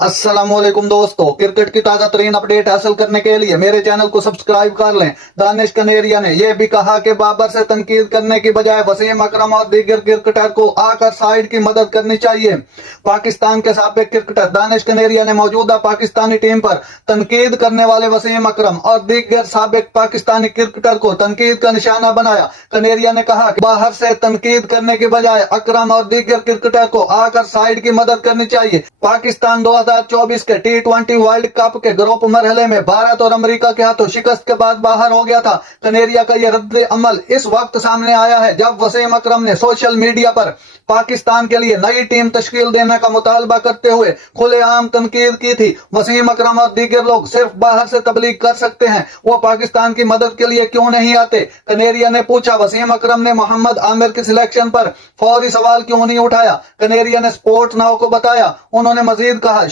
अस्सलामुअलैकुम दोस्तों, क्रिकेट की ताजा तरीन अपडेट हासिल करने के लिए मेरे चैनल को सब्सक्राइब कर लें। दानिश कनेरिया ने यह भी कहा कि बाबर से तनकीद करने की बजाय वसीम अकरम और दीगर क्रिकेटर को आकर साइड की मदद करनी चाहिए। पाकिस्तान के साबिक क्रिकेटर दानिश कनेरिया ने मौजूदा पाकिस्तानी टीम पर तनकीद करने वाले वसीम अकरम और दीगर साबिक पाकिस्तानी क्रिकेटर को तनकीद का निशाना बनाया। कनेरिया ने कहा कि बाहर से तनकीद करने की बजाय अकरम और दीगर क्रिकेटर को आकर साइड की मदद करनी चाहिए। पाकिस्तान 2024 के T20 वर्ल्ड कप के ग्रुप मरहले में भारत और अमेरिका के हाथों शिकस्त के बाद बाहर हो गया था। कनेरिया का यह रद्द अमल इस वक्त सामने आया है जब वसीम अकरम ने सोशल मीडिया पर पाकिस्तान के लिए नई टीम तश्कील देने का मुतालबा करते हुए खुलेआम तनकीद की थी। वसीम अकरम और दीगर लोग सिर्फ बाहर से तबलीग कर सकते हैं, वो पाकिस्तान की मदद के लिए क्यों नहीं आते? कनेरिया ने पूछा। वसीम अकरम ने मोहम्मद आमिर की सिलेक्शन पर फौरी सवाल क्यों नहीं उठाया? कनेरिया ने स्पोर्ट्स नाउ को बताया। उन्होंने मजीद कहा,